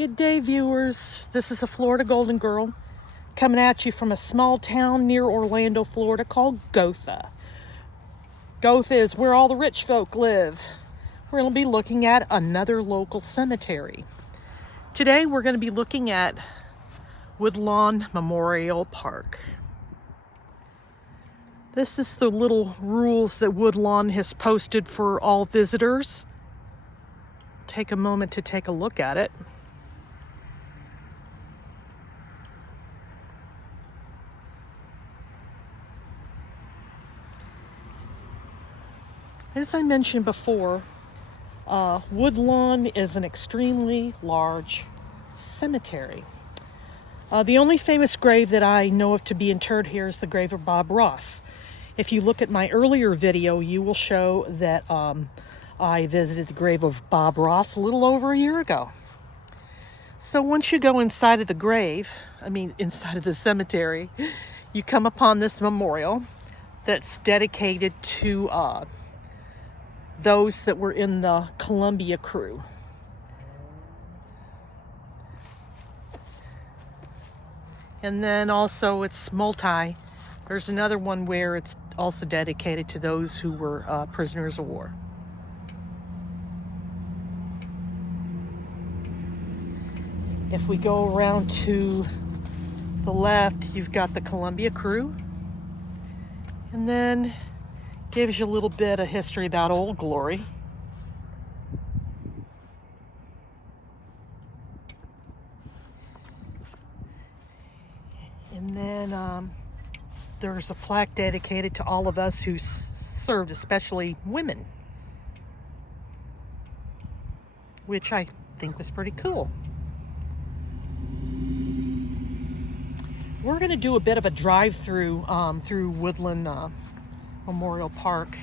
Good day, viewers. This is a Florida Golden Girl coming at you from a small town near Orlando, Florida called Gotha. Gotha is where all the rich folk live. We're going to be looking at another local cemetery. Today we're going to be looking at Woodlawn Memorial Park. This is the little rules that Woodlawn has posted for all visitors. Take a moment to take a look at it. As I mentioned before, Woodlawn is an extremely large cemetery. The only famous grave that I know of to be interred here is the grave of Bob Ross. If you look at my earlier video, you will show that I visited the grave of Bob Ross a little over a year ago. So once you go inside of the grave, inside of the cemetery, you come upon this memorial that's dedicated to those that were in the Columbia crew. And then also it's there's another one where it's also dedicated to those who were prisoners of war. If we go around to the left, you've got the Columbia crew. And then gives you a little bit of history about Old Glory. And then there's a plaque dedicated to all of us who served, especially women, which I think was pretty cool. We're going to do a bit of a drive-through through Woodlawn Memorial Park.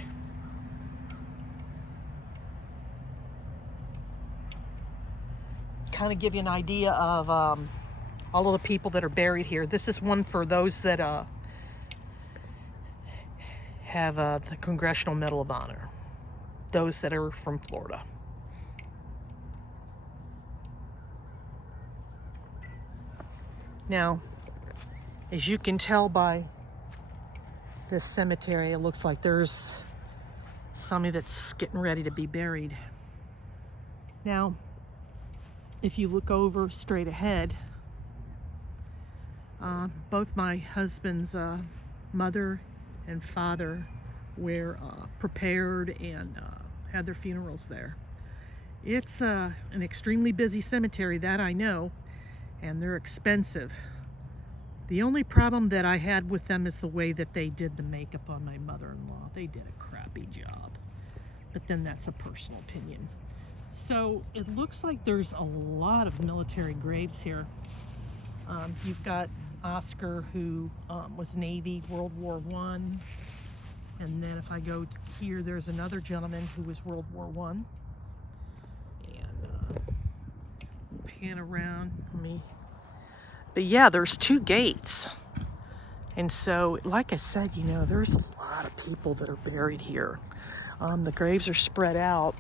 Kind of give you an idea of all of the people that are buried here. This is one for those that have the Congressional Medal of Honor. Those that are from Florida. Now, as you can tell by this cemetery, it looks like there's somebody that's getting ready to be buried. Now, if you look over straight ahead, both my husband's mother and father were prepared and had their funerals there. It's an extremely busy cemetery, that I know, and they're expensive. The only problem that I had with them is the way that they did the makeup on my mother-in-law. They did a crappy job. But then that's a personal opinion. So it looks like there's a lot of military graves here. You've got Oscar, who was Navy, World War I. And then if I go here, there's another gentleman who was World War I. And pan around. But yeah, there's two gates. And so, like I said, there's a lot of people that are buried here. The graves are spread out.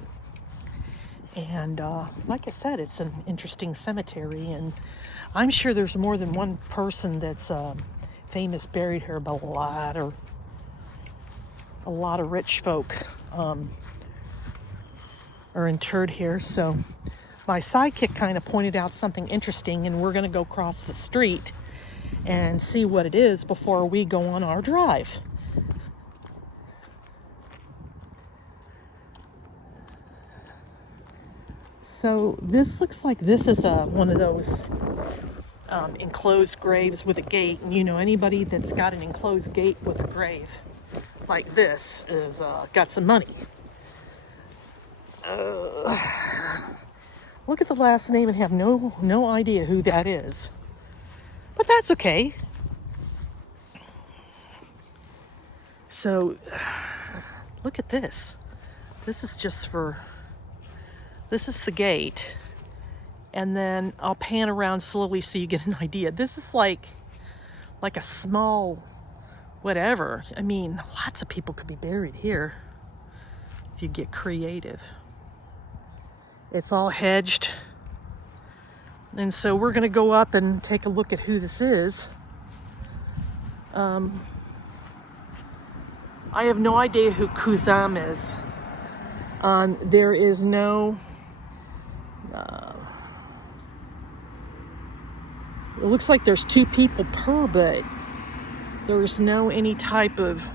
And like I said, it's an interesting cemetery. And I'm sure there's more than one person that's famous buried here, but a lot of rich folk are interred here. So my sidekick kind of pointed out something interesting, and we're going to go across the street and see what it is before we go on our drive. So this looks like this is one of those enclosed graves with a gate. And anybody that's got an enclosed gate with a grave like this is got some money. Look at the last name and have no idea who that is. But that's okay. So, look at this. This is the gate. And then I'll pan around slowly so you get an idea. This is like a small whatever. Lots of people could be buried here if you get creative. It's all hedged. And so we're going to go up and take a look at who this is. I have no idea who Kuzam is. There is no... it looks like there's 2 people per, but there's no any type of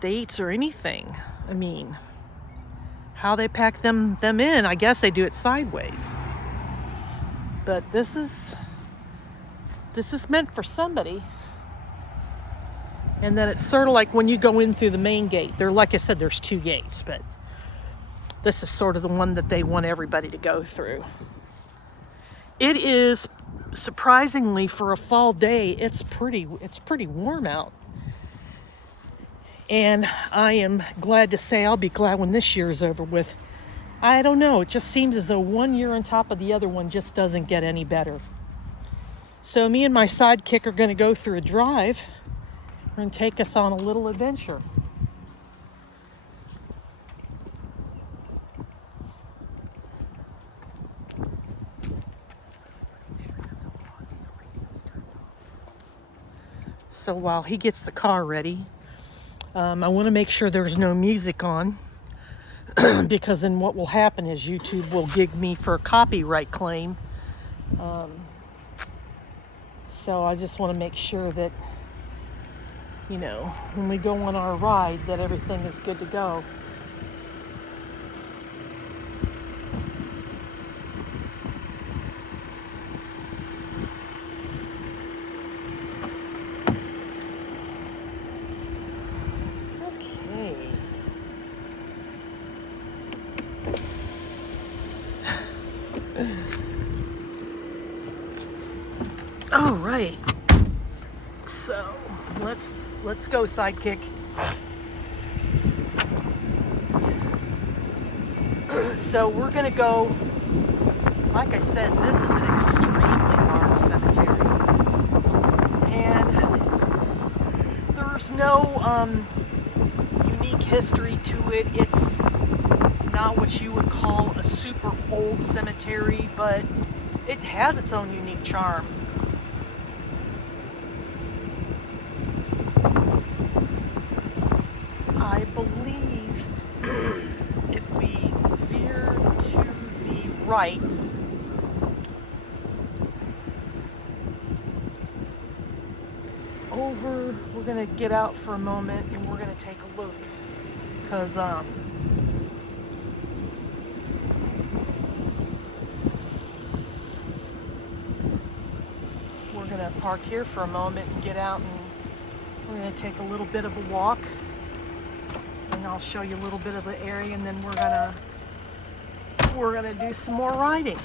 dates or anything. I mean, how they pack them in, I guess they do it sideways. But this is meant for somebody. And then it's sort of like when you go in through the main gate. There, like I said, there's 2 gates, but this is sort of the one that they want everybody to go through. It is, surprisingly, for a fall day, it's pretty warm out. And I am glad to say, I'll be glad when this year is over with. I don't know, it just seems as though one year on top of the other one just doesn't get any better. So me and my sidekick are going to go through a drive and take us on a little adventure. So while he gets the car ready, I want to make sure there's no music on, because then what will happen is YouTube will gig me for a copyright claim. So I just want to make sure that, you know, when we go on our ride, that everything is good to go. Okay. All right. So let's go, sidekick. So we're gonna go. Like I said, this is an extremely large cemetery, and there's no unique history to it. It's not what you would call a super old cemetery, but it has its own unique charm. I believe if we veer to the right, we're gonna get out for a moment and we're gonna take a look, because we're gonna park here for a moment and get out, and we're gonna take a little bit of a walk, and I'll show you a little bit of the area, and then we're gonna do some more riding.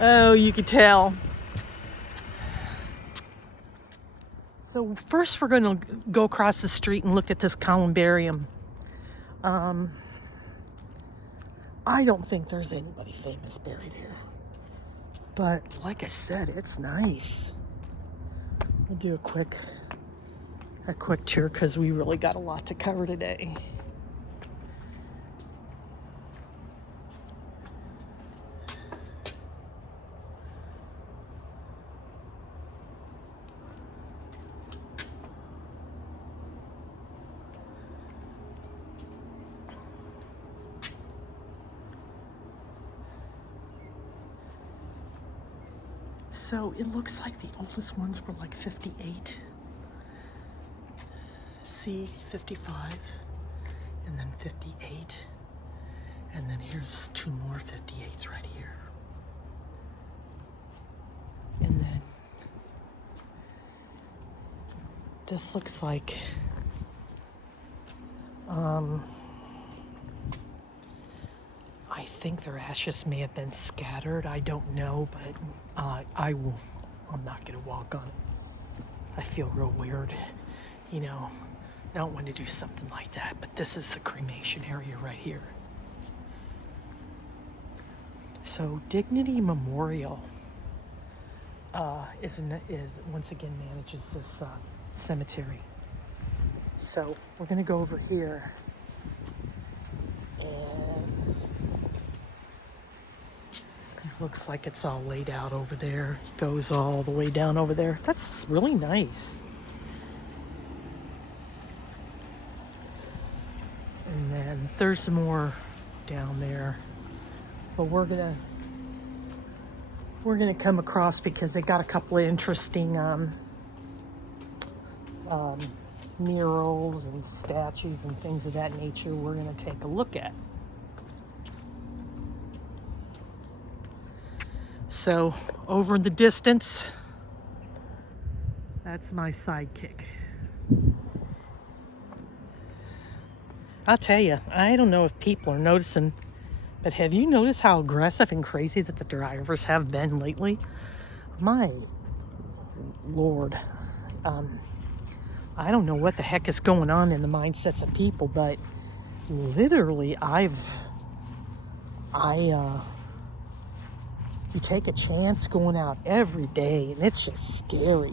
Oh, you could tell. So first we're going to go across the street and look at this columbarium. I don't think there's anybody famous buried here. But like I said, it's nice. We'll do a quick tour because we really got a lot to cover today. So it looks like the oldest ones were like 58. See, 55, and then 58. And then here's 2 more 58s right here. And then this looks like I think their ashes may have been scattered. I don't know, but I'm not gonna walk on it. I feel real weird, you know. I don't want to do something like that, but this is the cremation area right here. So Dignity Memorial is once again manages this cemetery. So we're going to go over here, and it looks like it's all laid out over there. It goes all the way down over there. That's really nice. And then there's more down there, but we're gonna come across because they got a couple of interesting murals and statues and things of that nature we're gonna take a look at. So over in the distance, that's my sidekick. I'll tell you, I don't know if people are noticing, but have you noticed how aggressive and crazy that the drivers have been lately? My Lord. I don't know what the heck is going on in the mindsets of people, but literally you take a chance going out every day, and it's just scary.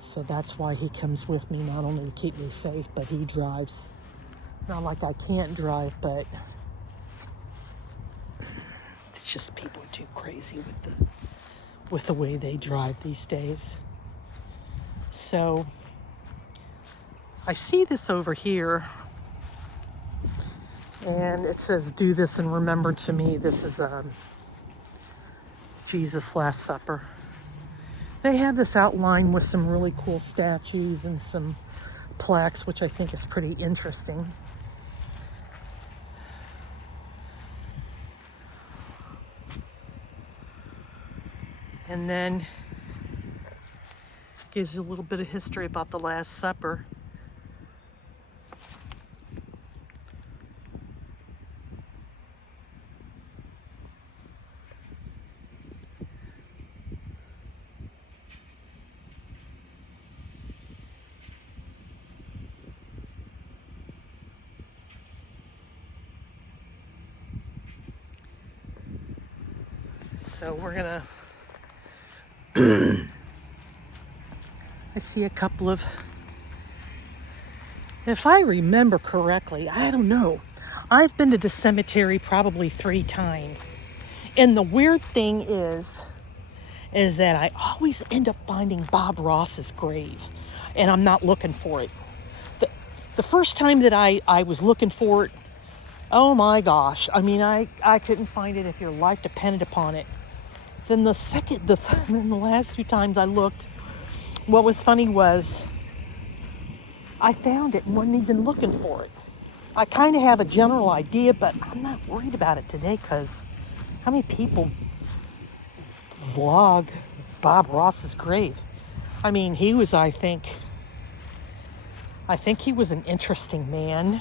So that's why he comes with me, not only to keep me safe, but he drives. Not like I can't drive, but it's just people are too crazy with the way they drive these days. So I see this over here, and it says, "Do this and remember to me." This is Jesus' Last Supper. They have this outline with some really cool statues and some plaques, which I think is pretty interesting. And then gives you a little bit of history about the Last Supper. So we're gonna I see a couple of, if I remember correctly, I don't know. I've been to the cemetery probably 3 times. And the weird thing is that I always end up finding Bob Ross's grave, and I'm not looking for it. The first time that I was looking for it, oh my gosh, I mean, I couldn't find it if your life depended upon it. Then the last 2 times I looked, what was funny was I found it and wasn't even looking for it. I kind of have a general idea, but I'm not worried about it today, because how many people vlog Bob Ross's grave? I mean, he was, I think he was an interesting man.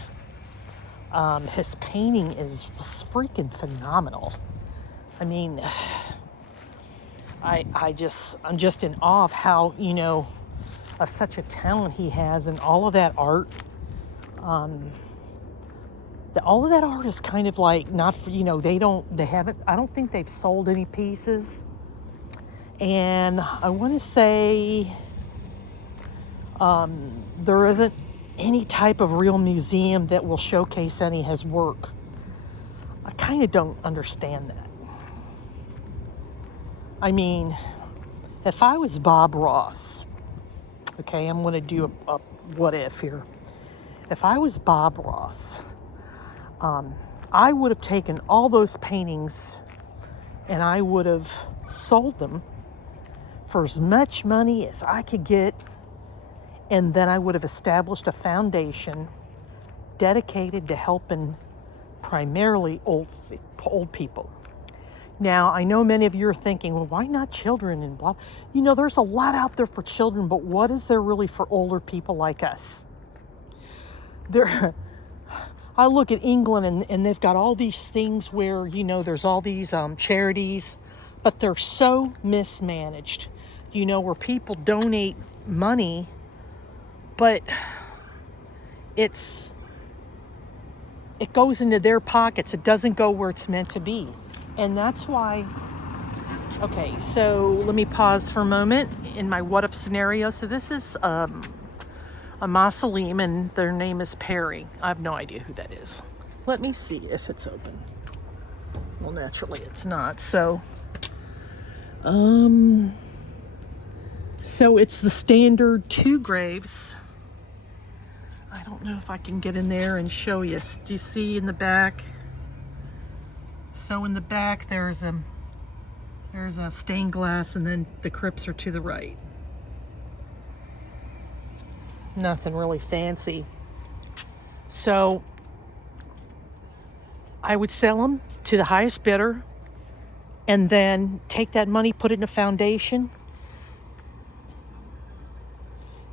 His painting was freaking phenomenal. I mean, I'm just in awe of how, of such a talent he has, and all of that art. All of that art is kind of like not for, I don't think they've sold any pieces. And I want to say there isn't any type of real museum that will showcase any of his work. I kind of don't understand that. I mean, if I was Bob Ross, okay, I'm going to do a what if here. If I was Bob Ross, I would have taken all those paintings and I would have sold them for as much money as I could get, and then I would have established a foundation dedicated to helping primarily old people. Now, I know many of you are thinking, well, why not children and blah? There's a lot out there for children, but what is there really for older people like us? I look at England, and they've got all these things where, there's all these charities, but they're so mismanaged. where people donate money, but it goes into their pockets. It doesn't go where it's meant to be. And that's why, okay, so let me pause for a moment in my what if scenario. So this is a mausoleum, and their name is Perry. I have no idea who that is. Let me see if it's open. Well, naturally it's not. So it's the standard 2 graves. I don't know if I can get in there and show you. Do you see in the back? So in the back there's a stained glass, and then the crypts are to the right. Nothing really fancy. So I would sell them to the highest bidder, and then take that money, put it in a foundation.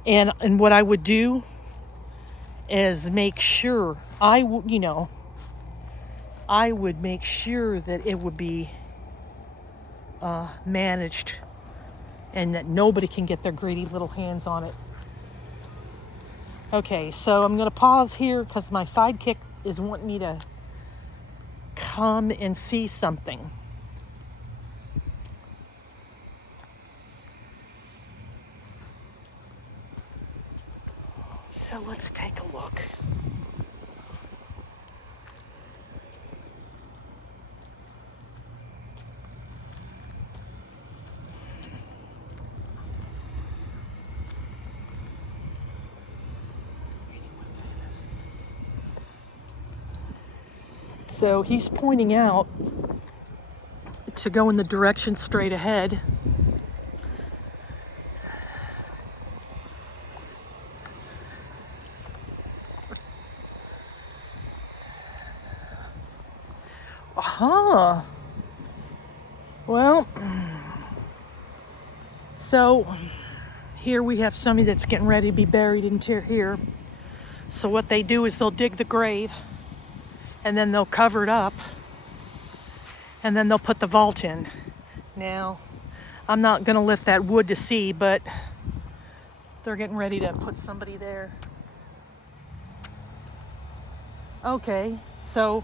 And what I would do is make sure I would make sure that it would be managed, and that nobody can get their greedy little hands on it. Okay, so I'm going to pause here because my sidekick is wanting me to come and see something. So let's take a look. So he's pointing out to go in the direction straight ahead. Well, so here we have somebody that's getting ready to be buried into here. So what they do is they'll dig the grave, and then they'll cover it up, and then they'll put the vault in. Now, I'm not going to lift that wood to see, but they're getting ready to put somebody there. Okay, so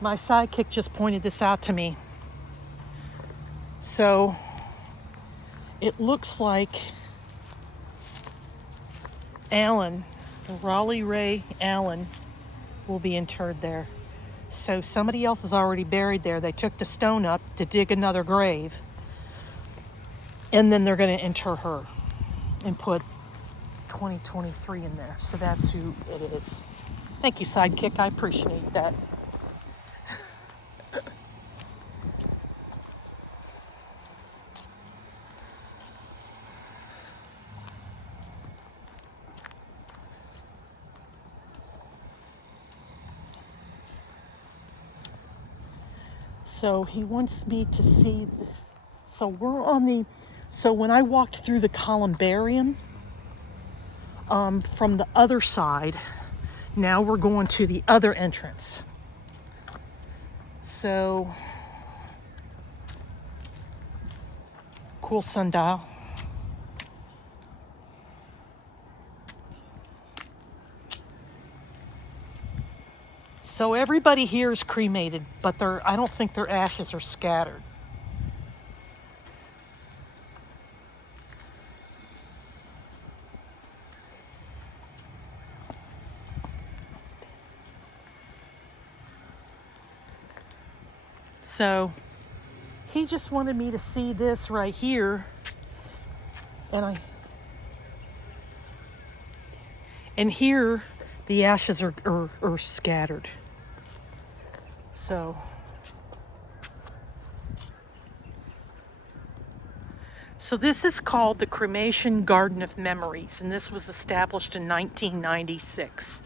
my sidekick just pointed this out to me. So it looks like Raleigh Ray Allen will be interred there. So somebody else is already buried there. They took the stone up to dig another grave, and then they're going to inter her and put 2023 in there. So that's who it is. Thank you, sidekick. I appreciate that. So he wants me to see so when I walked through the columbarium from the other side, now we're going to the other entrance. So cool sundial. So everybody here is cremated, but I don't think their ashes are scattered. So he just wanted me to see this right here, and here the ashes are scattered. So this is called the Cremation Garden of Memories, and this was established in 1996.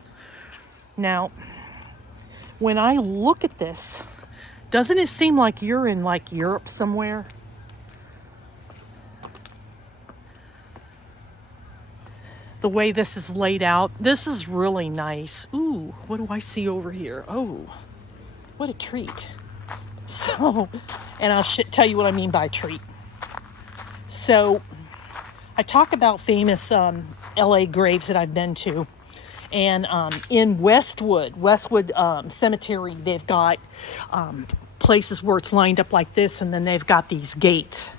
Now, when I look at this, doesn't it seem like you're in like Europe somewhere? The way this is laid out, this is really nice. Ooh, what do I see over here? Oh, what a treat. So, and I'll tell you what I mean by treat. So I talk about famous LA graves that I've been to. And in Westwood Cemetery, they've got places where it's lined up like this, and then they've got these gates.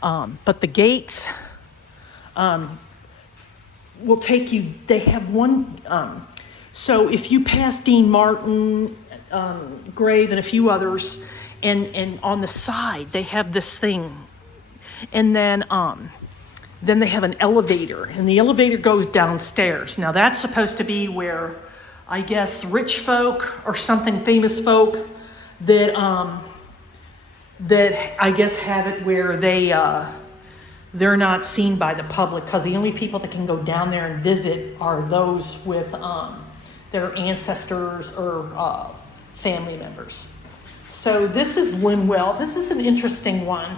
But the gates will take you, they have one, so if you pass Dean Martin grave and a few others, and on the side they have this thing, and then they have an elevator, and the elevator goes downstairs. Now that's supposed to be where, I guess, rich folk or something, famous folk that I guess have it where they're not seen by the public, because the only people that can go down there and visit are those with their ancestors or family members. So this is Linwell. This is an interesting one.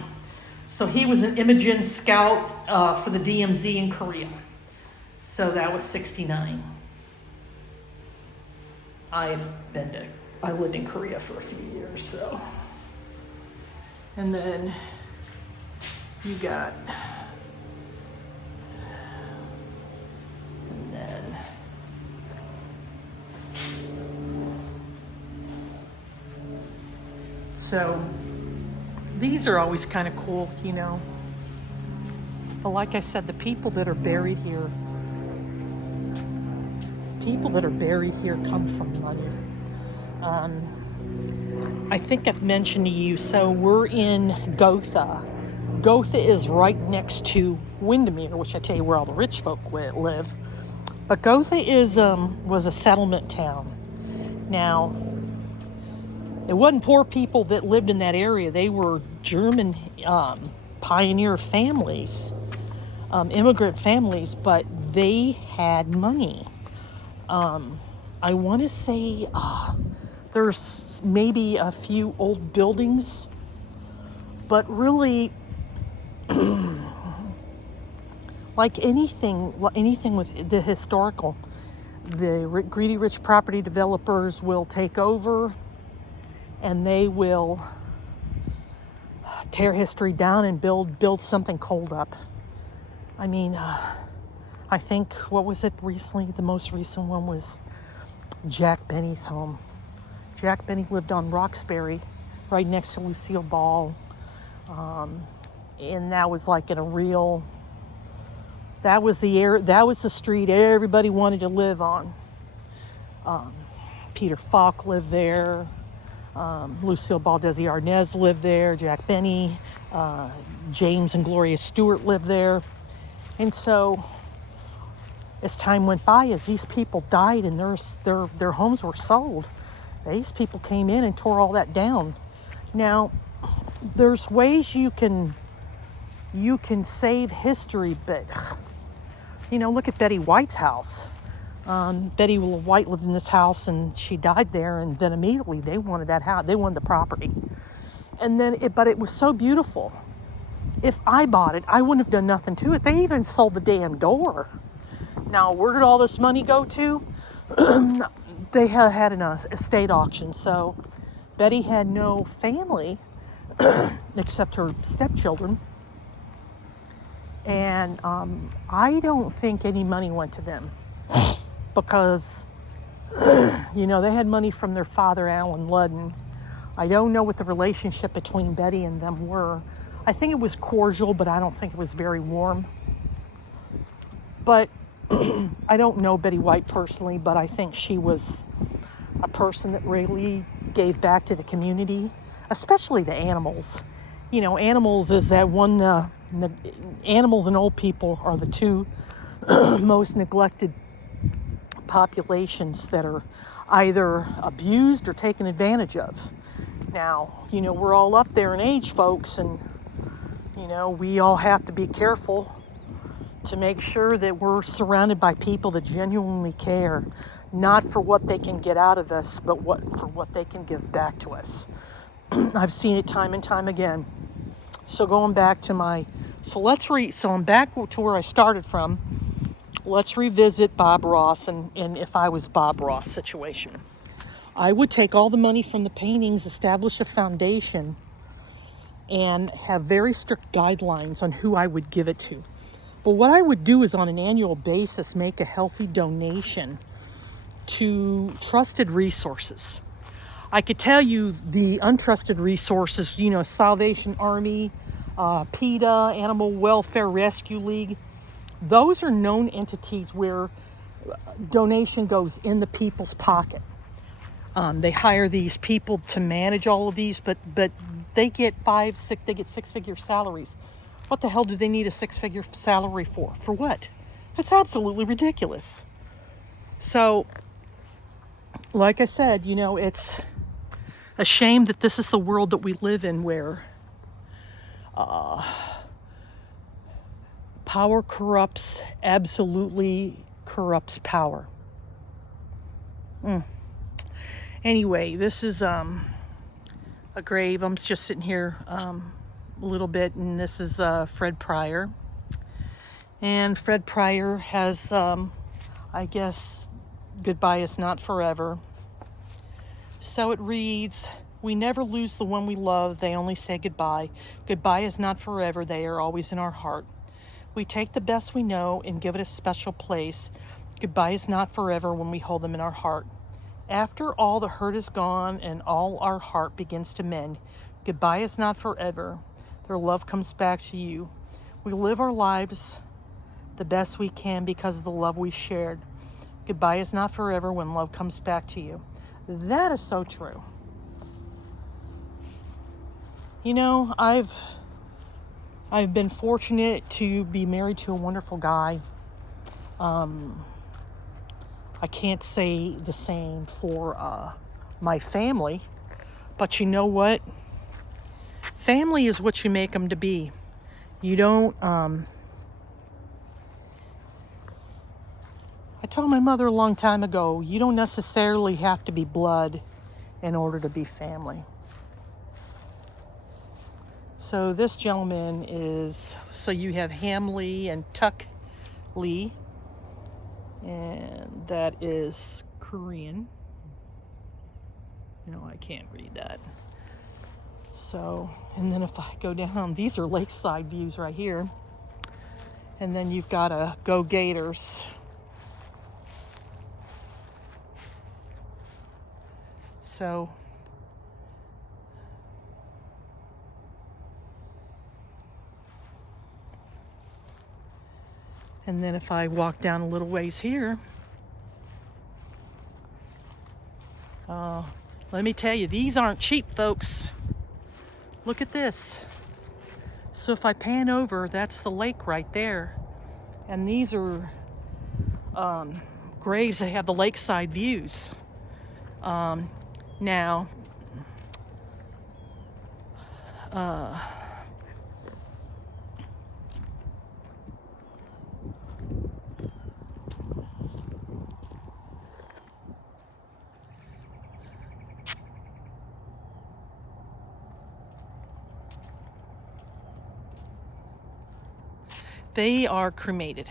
So he was an Imogen scout for the DMZ in Korea. So that was 1969. I lived in Korea for a few years, so. And then you got, and then so these are always kind of cool, you know. But like I said, the people that are buried here come from money. I think I've mentioned to you, so we're in Gotha. Gotha is right next to Windermere, which I tell you where all the rich folk live. But Gotha was a settlement town. Now, it wasn't poor people that lived in that area. They were German pioneer families, immigrant families, but they had money. I want to say there's maybe a few old buildings, but really, like anything with the historical, the greedy rich property developers will take over, and they will tear history down and build something cold up. I mean, I think, what was it recently? The most recent one was Jack Benny's home. Jack Benny lived on Roxbury, right next to Lucille Ball. And that was like that was the street everybody wanted to live on. Peter Falk lived there. Lucille Ball, Desi Arnaz lived there. Jack Benny, James and Gloria Stewart lived there. And so, as time went by, as these people died and their homes were sold, these people came in and tore all that down. Now, there's ways you can save history, but look at Betty White's house. Betty White lived in this house and she died there, and then immediately they wanted that house. They wanted the property. And then, but it was so beautiful. If I bought it, I wouldn't have done nothing to it. They even sold the damn door. Now, where did all this money go to? They had an estate auction, so Betty had no family except her stepchildren. And I don't think any money went to them because, they had money from their father, Alan Ludden. I don't know what the relationship between Betty and them were. I think it was cordial, but I don't think it was very warm. But I don't know Betty White personally, but I think she was a person that really gave back to the community, especially the animals. Animals is that one, animals and old people are the two most neglected populations that are either abused or taken advantage of. Now, we're all up there in age, folks, and, we all have to be careful to make sure that we're surrounded by people that genuinely care, not for what they can get out of us, but for what they can give back to us. I've seen it time and time again. So going back to I'm back to where I started from. Let's revisit Bob Ross and if I was Bob Ross situation. I would take all the money from the paintings, establish a foundation, and have very strict guidelines on who I would give it to. But what I would do is on an annual basis make a healthy donation to trusted resources. I could tell you the untrusted resources, Salvation Army, PETA, Animal Welfare Rescue League. Those are known entities where donation goes in the people's pocket. They hire these people to manage all of these, but they get six-figure salaries. What the hell do they need a six-figure salary for? For what? That's absolutely ridiculous. So, like I said, it's a shame that this is the world that we live in, where power corrupts, absolutely corrupts power. Anyway, this is a grave. I'm just sitting here a little bit, and this is Fred Pryor. And Fred Pryor has, I guess, goodbye is not forever. So it reads, we never lose the one we love, they only say goodbye. Goodbye is not forever, they are always in our heart. We take the best we know and give it a special place. Goodbye is not forever when we hold them in our heart. After all the hurt is gone and all our heart begins to mend, goodbye is not forever. Their love comes back to you. We live our lives the best we can because of the love we shared. Goodbye is not forever when love comes back to you. That is so true. I've been fortunate to be married to a wonderful guy. I can't say the same for my family, but you know what? Family is what you make them to be. You don't, I told my mother a long time ago, you don't necessarily have to be blood in order to be family. So this gentleman is, so you have Hamley and Tuck Lee, and that is Korean. No, I can't read that. So, and then if I go down, these are lakeside views right here. And then you've got a Go Gators. So, and then if I walk down a little ways here, let me tell you, these aren't cheap, folks. Look at this. So if I pan over, that's the lake right there. And these are graves that have the lakeside views. Now, they are cremated.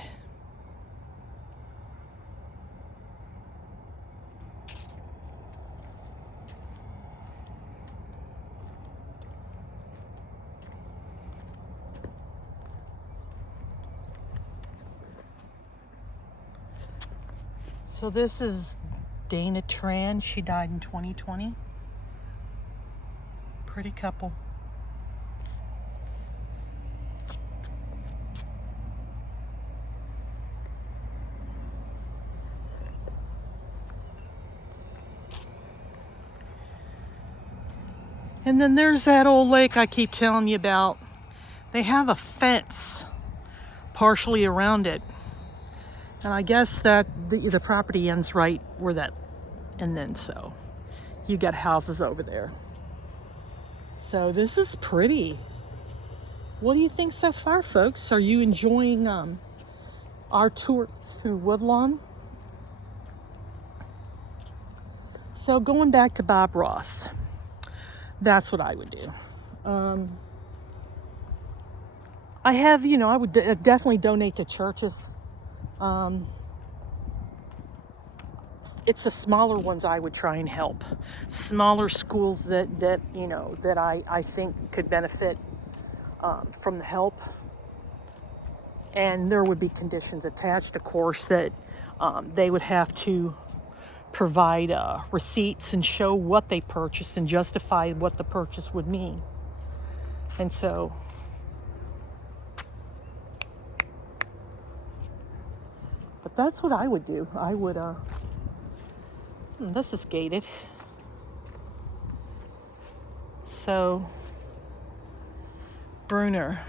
So this is Dana Tran. She died in 2020. Pretty couple. And then there's that old lake I keep telling you about. They have a fence partially around it. And I guess that the property ends right where that, and then so you got houses over there. So this is pretty. What do you think so far, folks? Are you enjoying our tour through Woodlawn? So going back to Bob Ross, that's what I would do. I have, I would definitely donate to churches. it's the smaller ones I would try and help. Smaller schools that I think could benefit from the help. And there would be conditions attached, of course, that they would have to provide receipts and show what they purchased and justify what the purchase would mean. And so, but that's what I would do. I would, this is gated. So, Bruner.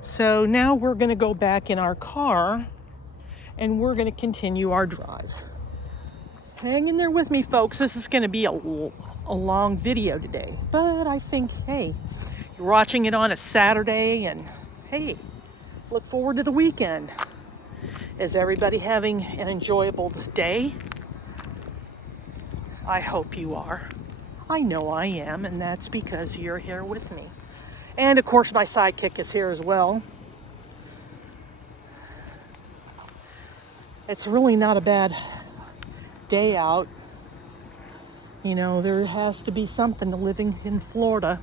So now we're going to go back in our car and we're going to continue our drive. Hang in there with me, folks. This is going to be a long video today. But I think, hey, you're watching it on a Saturday and, hey, look forward to the weekend. Is everybody having an enjoyable day? I hope you are. I know I am, and that's because you're here with me. And of course, my sidekick is here as well. It's really not a bad day out. You know, there has to be something to living in Florida.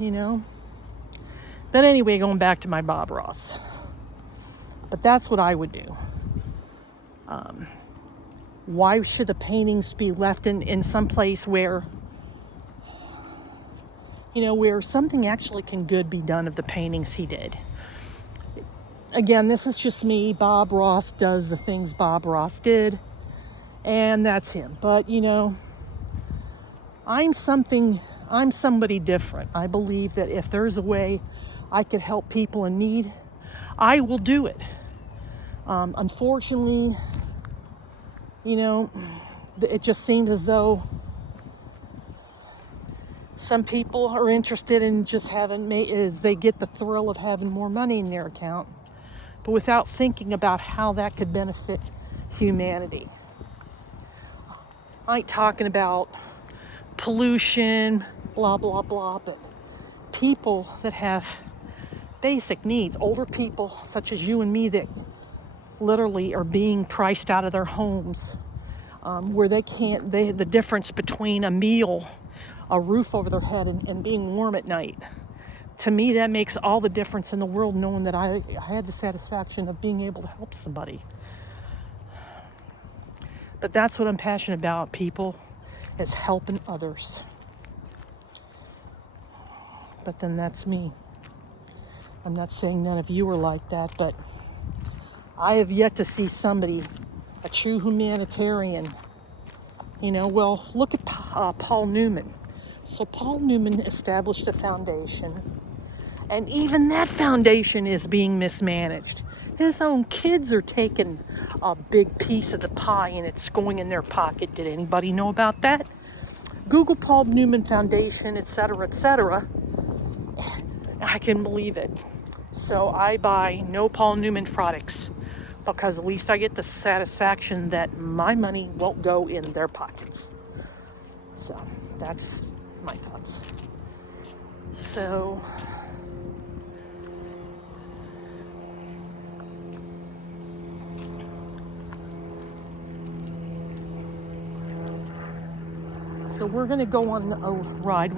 You know? But anyway, going back to my Bob Ross. But that's what I would do. Why should the paintings be left in some place where, where something actually can good be done of the paintings he did? Again, this is just me. Bob Ross does the things Bob Ross did, and that's him. But, I'm somebody different. I believe that if there's a way I could help people in need, I will do it. Unfortunately, it just seems as though some people are interested in just they get the thrill of having more money in their account, but without thinking about how that could benefit humanity. I ain't talking about pollution, blah, blah, blah, but people that have basic needs, older people such as you and me that literally are being priced out of their homes, where the difference between a meal, a roof over their head, and being warm at night. To me, that makes all the difference in the world, knowing that I had the satisfaction of being able to help somebody. But that's what I'm passionate about, people, is helping others. But then that's me. I'm not saying none of you are like that, but I have yet to see somebody, a true humanitarian. Well, look at Paul Newman. So Paul Newman established a foundation, and even that foundation is being mismanaged. His own kids are taking a big piece of the pie and it's going in their pocket. Did anybody know about that? Google Paul Newman Foundation, etc., etc. I can believe it. So I buy no Paul Newman products, because at least I get the satisfaction that my money won't go in their pockets. So that's my thoughts. So we're going to go on a ride.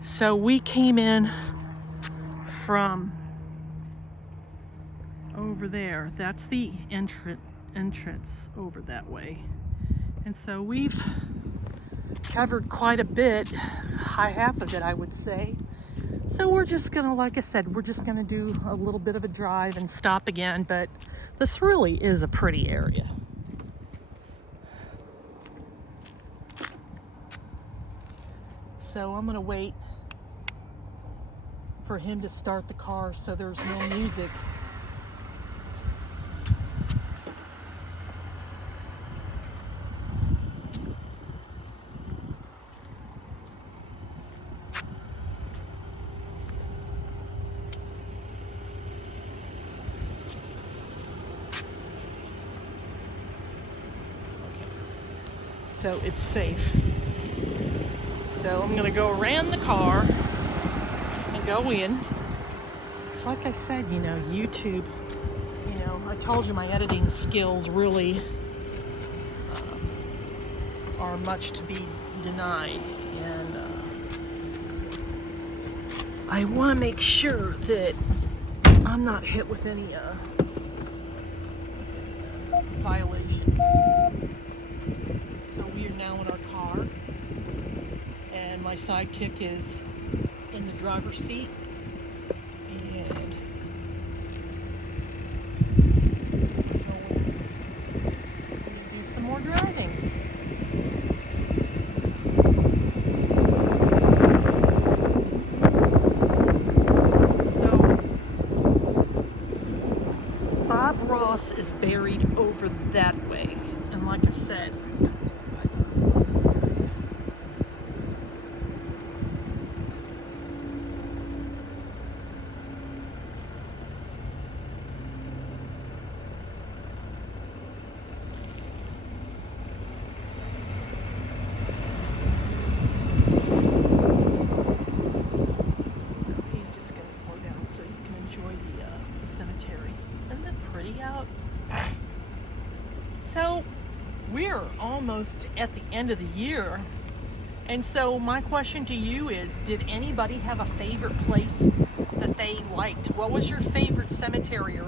So we came in from over there. That's the entrance over that way. And so we've covered quite a bit, half of it, I would say. So we're just gonna, like I said, we're just gonna do a little bit of a drive and stop again, but this really is a pretty area. So I'm gonna wait for him to start the car so there's no music. so it's safe. So I'm gonna go around the car and go in. It's like I said, YouTube, I told you my editing skills really are much to be denied. And I want to make sure that I'm not hit with any violations. So we are now in our car, and my sidekick is in the driver's seat, and we're going to do some more driving. Is buried over that way, and like I said, this is good. So he's just going to slow down so you can enjoy the cemetery. Isn't it pretty out? So we're almost at the end of the year, and so my question to you is, did anybody have a favorite place that they liked? What was your favorite cemetery or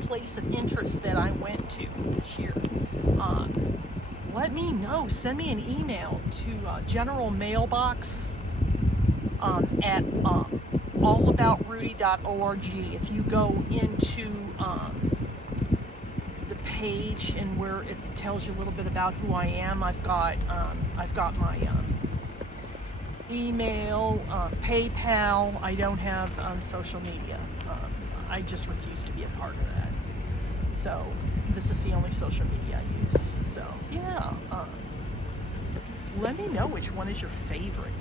place of interest that I went to this year? Let me know. Send me an email to general mailbox at allaboutrudy.org. If you go into the page and where it tells you a little bit about who I am, I've got my email, PayPal. I don't have social media. I just refuse to be a part of that. So this is the only social media I use. So yeah, let me know which one is your favorite.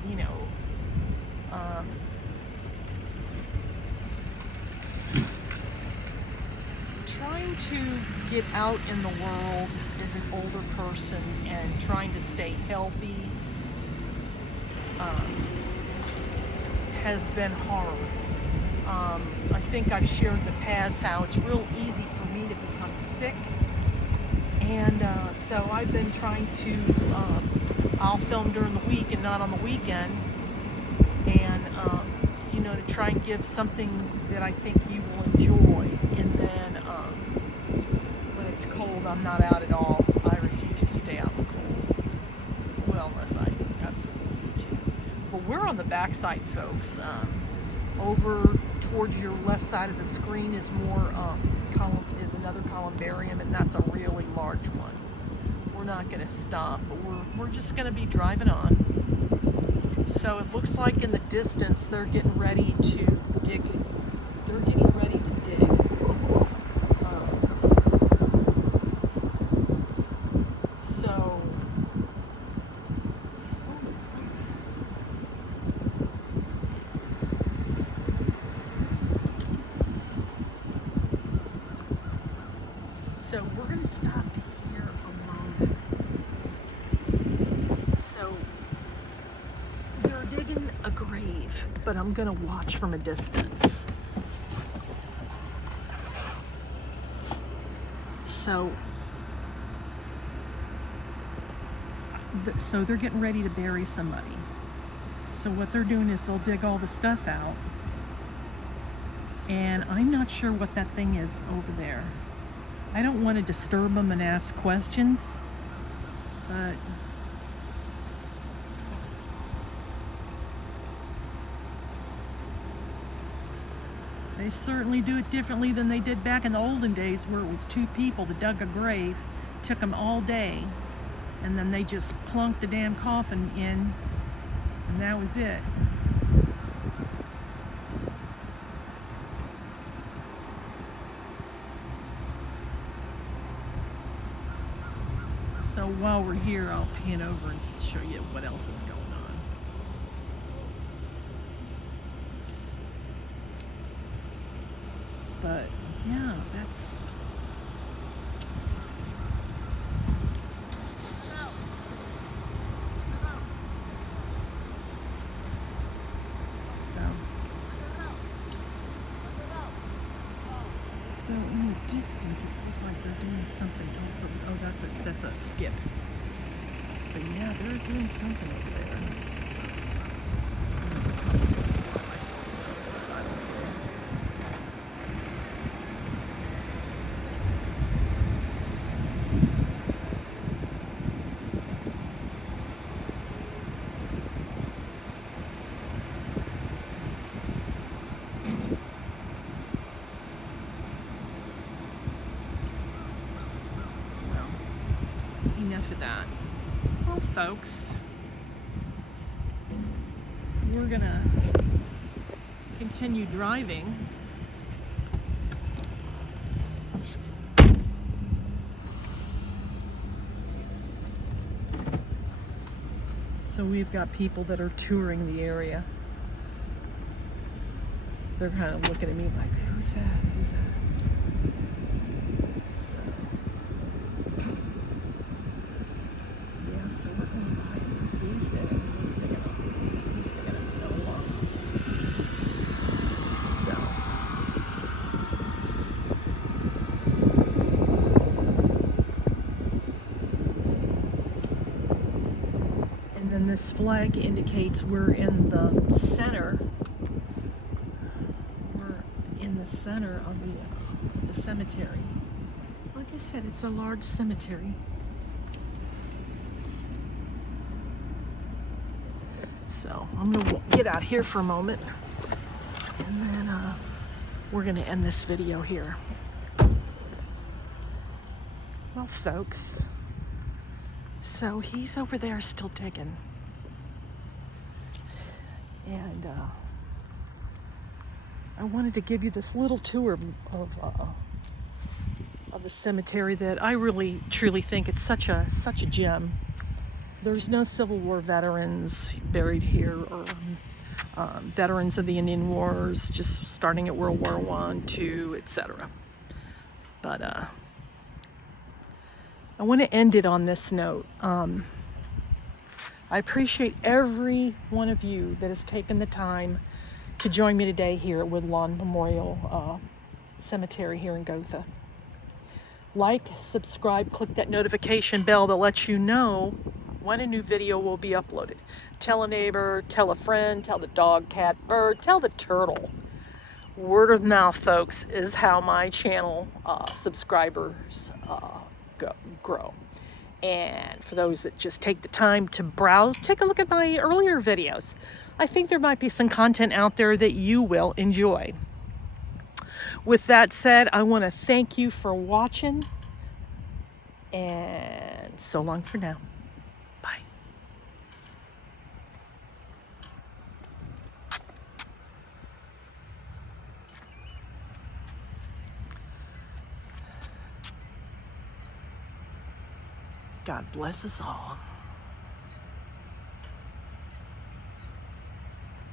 Trying to get out in the world as an older person and trying to stay healthy has been hard. I think I've shared in the past how it's real easy for me to become sick, and so I've been trying to I'll film during the week and not on the weekend, and to try and give something that I think you will enjoy. And then when it's cold, I'm not out at all. I refuse to stay out in the cold. Well, unless I absolutely need to. But we're on the backside, folks. Over towards your left side of the screen is another columbarium, and that's a really large one. We're not going to stop, but we're just going to be driving on. So it looks like in the distance they're getting ready to dig. They're getting ready to dig. So we're going to stop here a moment. So they're digging a grave, but I'm going to watch from a distance. So they're getting ready to bury somebody. So what they're doing is they'll dig all the stuff out. And I'm not sure what that thing is over there. I don't want to disturb them and ask questions, but they certainly do it differently than they did back in the olden days, where it was two people that dug a grave, took them all day, and then they just plunked the damn coffin in, and that was it. So while we're here, I'll pan over and show you what else is going on. But yeah, that's... Like they're doing something also. Oh, that's a skip. But yeah, they're doing something over there. Enough of that. Well, folks, we're gonna continue driving. So we've got people that are touring the area. They're kind of looking at me like, who's that? Who's that? So, yeah, so we're going by. He's digging up. No more. So, and then this flag indicates we're in the center. We're in the center of the cemetery. Like I said, it's a large cemetery. So I'm gonna get out here for a moment, and then we're gonna end this video here. Well, folks, so he's over there still digging, and I wanted to give you this little tour of the cemetery that I really truly think it's such a gem. There's no Civil War veterans buried here, or veterans of the Indian Wars, just starting at World War I, II, etc. But I want to end it on this note. I appreciate every one of you that has taken the time to join me today here at Woodlawn Memorial Cemetery here in Gotha. Like, subscribe, click that notification bell that lets you know when a new video will be uploaded. Tell a neighbor, tell a friend, tell the dog, cat, bird, tell the turtle. Word of mouth, folks, is how my channel subscribers grow. And for those that just take the time to browse, take a look at my earlier videos. I think there might be some content out there that you will enjoy. With that said, I want to thank you for watching, and so long for now. Bye. God bless us all.